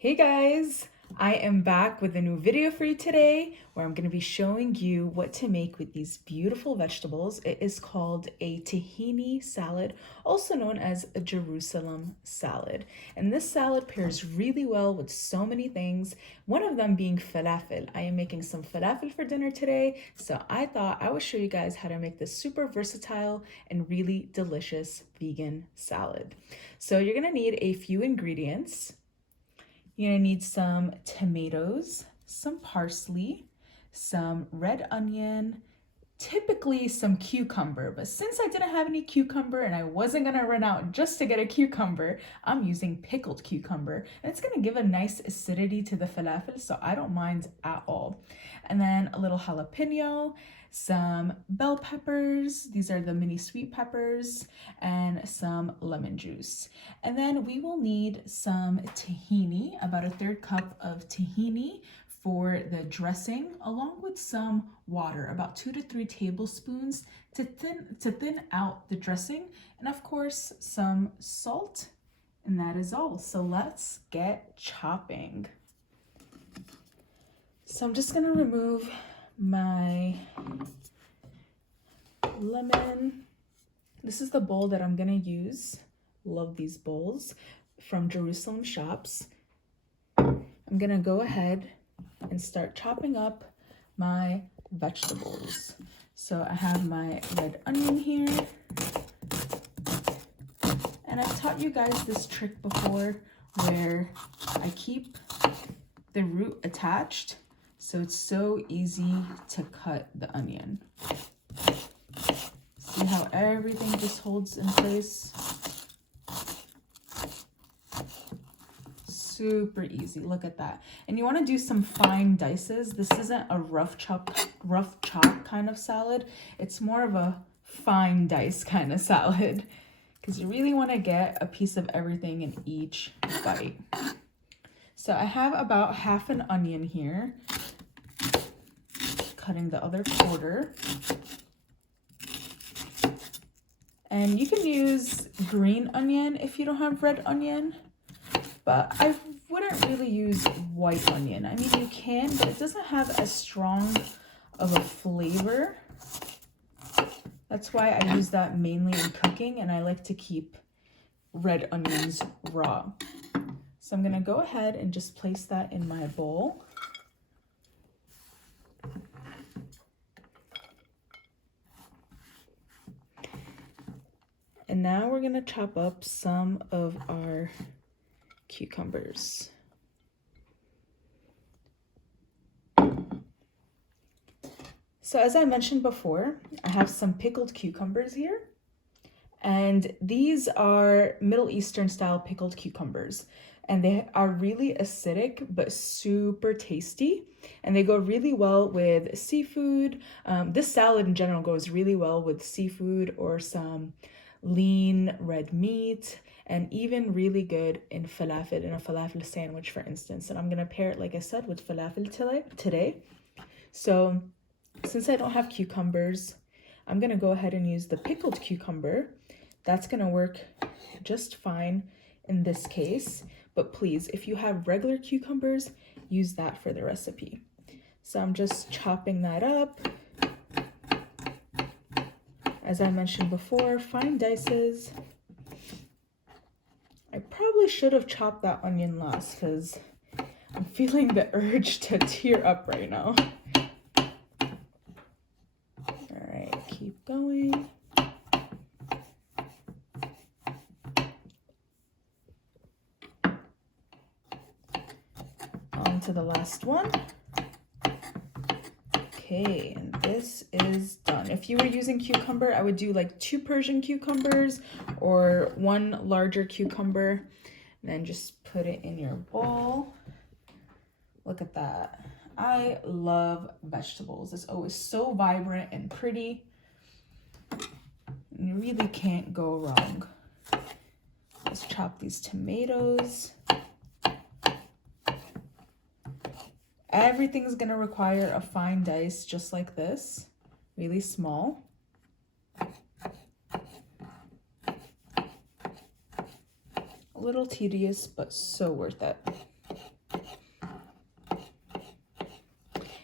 Hey guys, I am back with a new video for you today where I'm going to be showing you what to make with these beautiful vegetables. It is called a tahini salad, also known as a Jerusalem salad. And this salad pairs really well with so many things, one of them being falafel. I am making some falafel for dinner today, so I thought I would show you guys how to make this super versatile and really delicious vegan salad. So you're going to need a few ingredients. You're gonna need some tomatoes, some parsley, some red onion, typically some cucumber, but since I didn't have any cucumber and I wasn't gonna run out just to get a cucumber, I'm using pickled cucumber, and it's gonna give a nice acidity to the falafel, so I don't mind at all. And then a little jalapeno, some bell peppers, these are the mini sweet peppers, and some lemon juice. And then we will need some tahini, about a third cup of tahini for the dressing, along with some water, about 2 to 3 tablespoons to thin out the dressing, and of course some salt, and that is all. So let's get chopping. So I'm just gonna remove my lemon. This is the bowl that I'm gonna use. Love these bowls from Jerusalem shops. I'm gonna go ahead and start chopping up my vegetables. So I have my red onion here, and I've taught you guys this trick before where I keep the root attached, so it's so easy to cut the onion. See how everything just holds in place? Super easy. Look at that. And you want to do some fine dices. This isn't a rough chop kind of salad. It's more of a fine dice kind of salad because you really want to get a piece of everything in each bite. So I have about half an onion here, cutting the other quarter. And you can use green onion if you don't have red onion, but I wouldn't really use white onion. I mean, you can, but it doesn't have as strong of a flavor. That's why I use that mainly in cooking, and I like to keep red onions raw. So I'm gonna go ahead and just place that in my bowl. And now we're gonna chop up some of our cucumbers. So as I mentioned before, I have some pickled cucumbers here, and these are Middle Eastern style pickled cucumbers, and they are really acidic but super tasty, and they go really well with seafood. This salad in general goes really well with seafood or some lean red meat, and even really good in falafel, in a falafel sandwich, for instance. And I'm gonna pair it, like I said, with falafel today. So since I don't have cucumbers, I'm gonna go ahead and use the pickled cucumber. That's gonna work just fine in this case, but please, if you have regular cucumbers, use that for the recipe. So I'm just chopping that up. As I mentioned before, fine dices. I probably should have chopped that onion last because I'm feeling the urge to tear up right now. All right, keep going. On to the last one. Okay, and this is done. If you were using cucumber, I would do like 2 Persian cucumbers or 1 larger cucumber, and then just put it in your bowl. Look at that. I love vegetables. It's always so vibrant and pretty. And you really can't go wrong. Let's chop these tomatoes. Everything's gonna require a fine dice just like this, really small. A little tedious, but so worth it.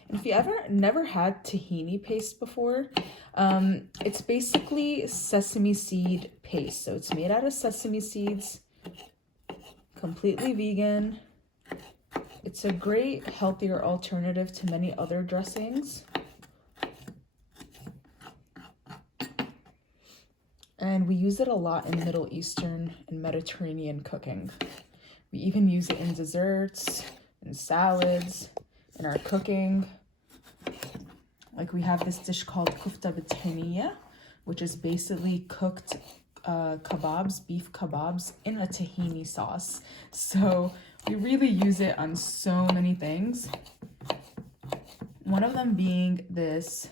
And if you ever never had tahini paste before, it's basically sesame seed paste. So it's made out of sesame seeds, completely vegan. It's a great, healthier alternative to many other dressings. And we use it a lot in Middle Eastern and Mediterranean cooking. We even use it in desserts, in salads, in our cooking. Like we have this dish called kufta b'tahiniya, which is basically cooked kebabs, beef kebabs in a tahini sauce. So we really use it on so many things. One of them being this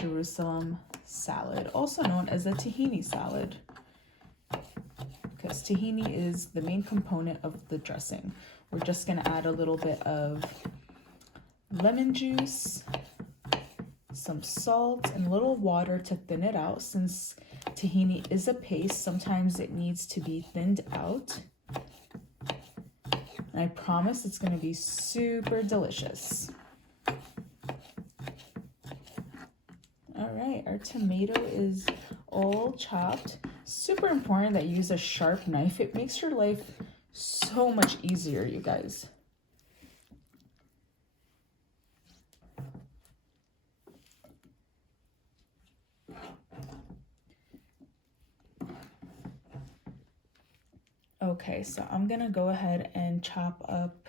Jerusalem salad, also known as a tahini salad, because tahini is the main component of the dressing. We're just going to add a little bit of lemon juice, some salt, and a little water to thin it out. Since tahini is a paste, sometimes it needs to be thinned out. And I promise it's going to be super delicious. All right, our tomato is all chopped. Super important that you use a sharp knife. It makes your life so much easier, you guys. Okay, so I'm gonna go ahead and chop up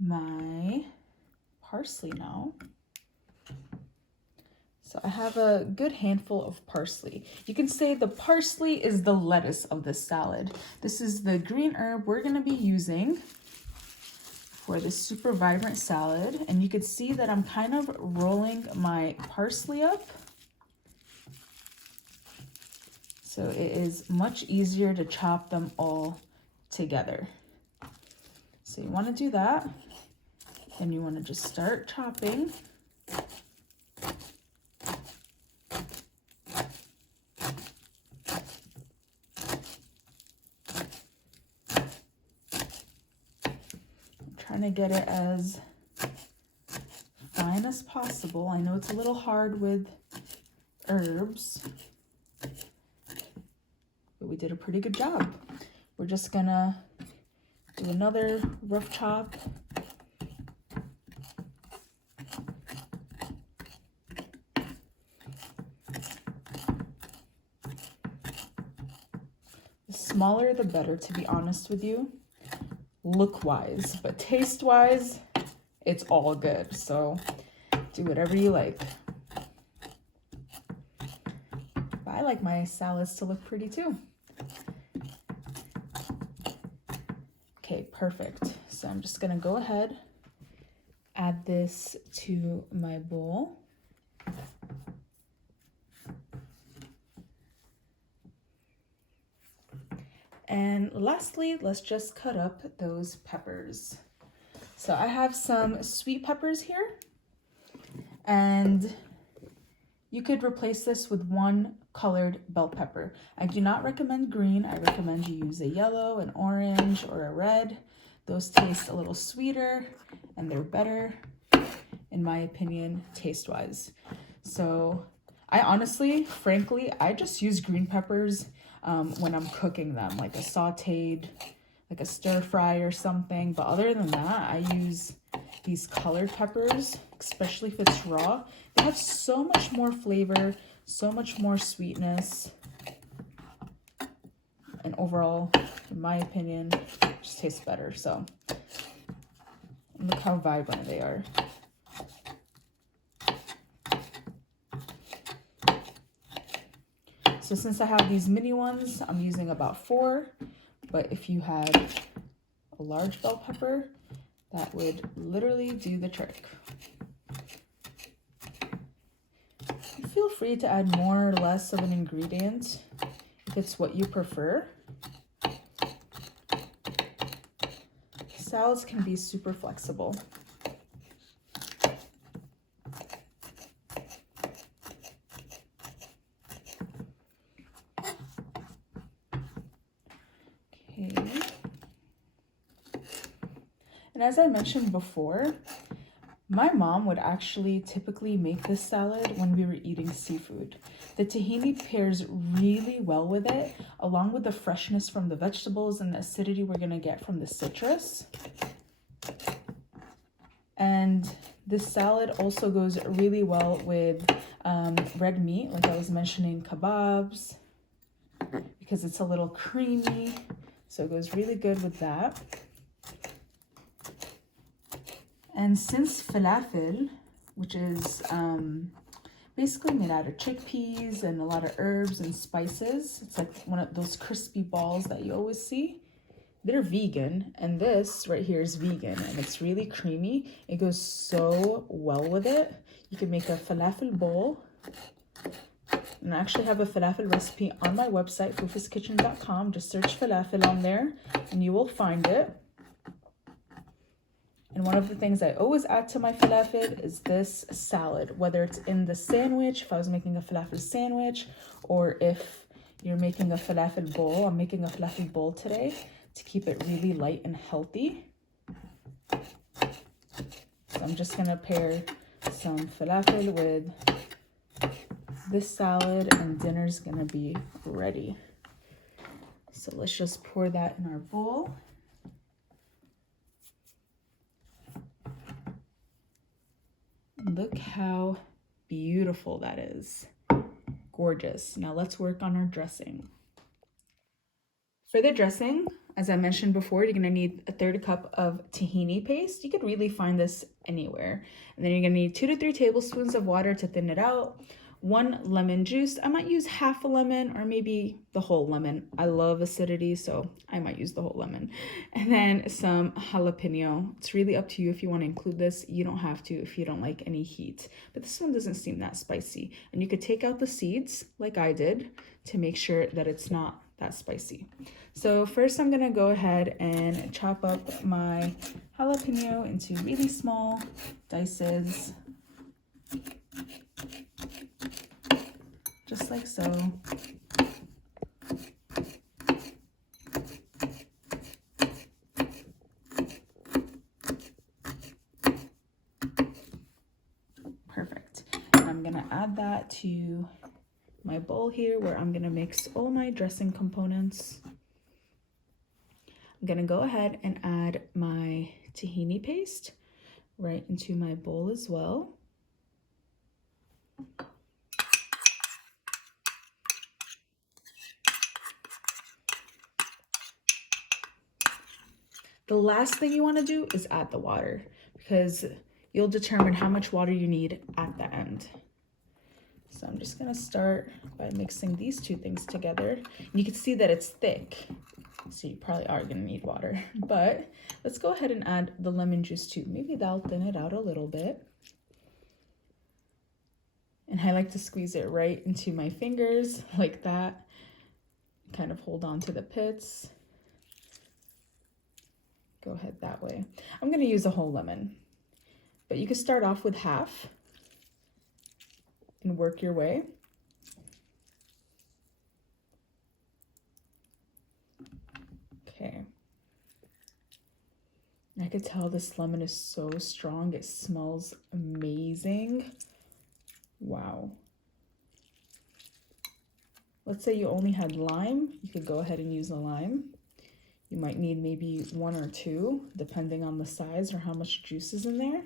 my parsley now. So I have a good handful of parsley. You can say the parsley is the lettuce of this salad. This is the green herb we're gonna be using for this super vibrant salad. And you can see that I'm kind of rolling my parsley up. So it is much easier to chop them all together. So you wanna do that. And you wanna just start chopping. Trying to get it as fine as possible. I know it's a little hard with herbs, but we did a pretty good job. We're just gonna do another rough chop. The smaller the better, to be honest with you. Look-wise, but taste-wise, it's all good. So do whatever you like. But I like my salads to look pretty too. Okay, perfect. So I'm just gonna go ahead, add this to my bowl. And lastly, let's just cut up those peppers. So I have some sweet peppers here, and you could replace this with one colored bell pepper. I do not recommend green. I recommend you use a yellow, an orange, or a red. Those taste a little sweeter and they're better, in my opinion, taste-wise. So I honestly, frankly, I just use green peppers when I'm cooking them, like a sauteed, like a stir fry or something. But other than that, I use these colored peppers, especially if it's raw. They have so much more flavor, so much more sweetness. And overall, in my opinion, just tastes better. So look how vibrant they are. So since I have these mini ones, I'm using about 4, but if you had a large bell pepper, that would literally do the trick. Feel free to add more or less of an ingredient if it's what you prefer. Salads can be super flexible. And as I mentioned before, my mom would actually typically make this salad when we were eating seafood. The tahini pairs really well with it, along with the freshness from the vegetables and the acidity we're gonna get from the citrus. And this salad also goes really well with red meat, like I was mentioning, kebabs, because it's a little creamy. So it goes really good with that. And since falafel, which is basically made out of chickpeas and a lot of herbs and spices, it's like one of those crispy balls that you always see. They're vegan, and this right here is vegan, and it's really creamy. It goes so well with it. You can make a falafel bowl. And I actually have a falafel recipe on my website, fufuskitchen.com. Just search falafel on there, and you will find it. And one of the things I always add to my falafel is this salad, whether it's in the sandwich, if I was making a falafel sandwich, or if you're making a falafel bowl. I'm making a falafel bowl today to keep it really light and healthy. So I'm just gonna pair some falafel with this salad, and dinner's gonna be ready. So let's just pour that in our bowl. Look how beautiful that is. Gorgeous. Now let's work on our dressing. For the dressing, as I mentioned before, you're gonna need a 1/3 cup of tahini paste. You could really find this anywhere. And then you're gonna need 2 to 3 tablespoons of water to thin it out. 1 lemon juice. I might use half a lemon or maybe the whole lemon. I love acidity, so I might use the whole lemon. And then some jalapeno. It's really up to you if you want to include this. You don't have to if you don't like any heat. But this one doesn't seem that spicy. And you could take out the seeds like I did to make sure that it's not that spicy. So first I'm gonna go ahead and chop up my jalapeno into really small dices. Just like so. Perfect. And I'm gonna add that to my bowl here where I'm gonna mix all my dressing components. I'm gonna go ahead and add my tahini paste right into my bowl as well. The last thing you want to do is add the water, because you'll determine how much water you need at the end. So I'm just going to start by mixing these two things together. And you can see that it's thick, so you probably are going to need water. But let's go ahead and add the lemon juice too. Maybe that'll thin it out a little bit. And I like to squeeze it right into my fingers like that. Kind of hold on to the pits. Go ahead that way. I'm going to use a whole lemon, but you can start off with half and work your way. Okay. I could tell this lemon is so strong. It smells amazing. Wow. Let's say you only had lime. You could go ahead and use a lime. You might need maybe 1 or 2, depending on the size or how much juice is in there.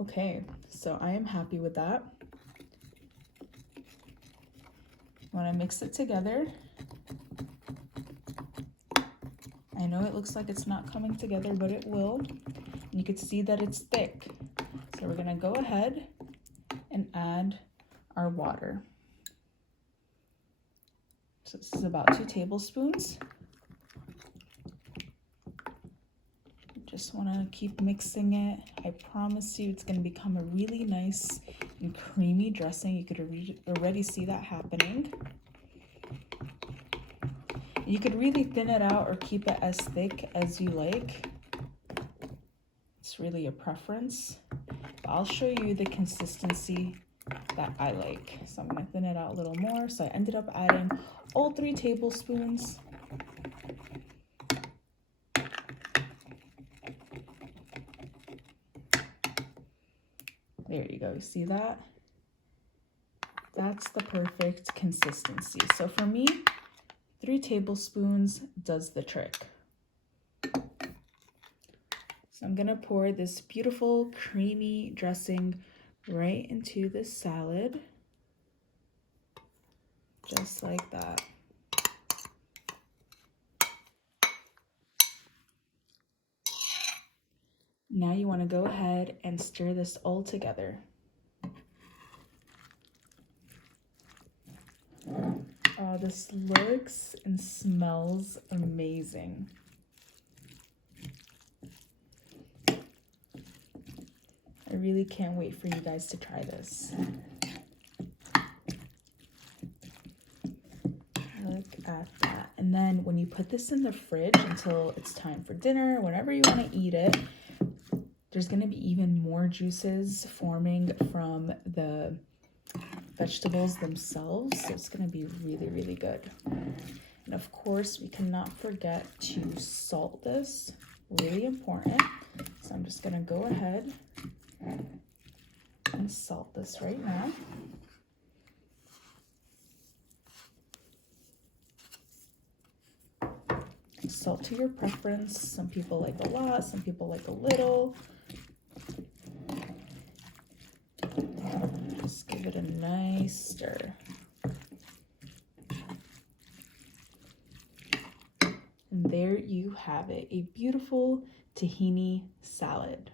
Okay, so I am happy with that. When I mix it together, I know it looks like it's not coming together, but it will. And you can see that it's thick. So we're gonna go ahead and add our water. So this is about 2 tablespoons. Just want to keep mixing it. I promise you it's going to become a really nice and creamy dressing. You could already see that happening. You could really thin it out or keep it as thick as you like. It's really a preference. But I'll show you the consistency that I like. So I'm going to thin it out a little more. So I ended up adding all 3 tablespoons. There you go. You see that? That's the perfect consistency. So for me, 3 tablespoons does the trick. So I'm gonna pour this beautiful creamy dressing right into this salad, just like that. Now you wanna go ahead and stir this all together. Oh, this looks and smells amazing. I really can't wait for you guys to try this. Look at that. And then when you put this in the fridge until it's time for dinner, whenever you want to eat it, there's going to be even more juices forming from the vegetables themselves. So it's going to be really, really good. And of course, we cannot forget to salt this. Really important. So I'm just going to go ahead and salt this right now. Salt to your preference. Some people like a lot, some people like a little. Just give it a nice stir. And there you have it, a beautiful tahini salad.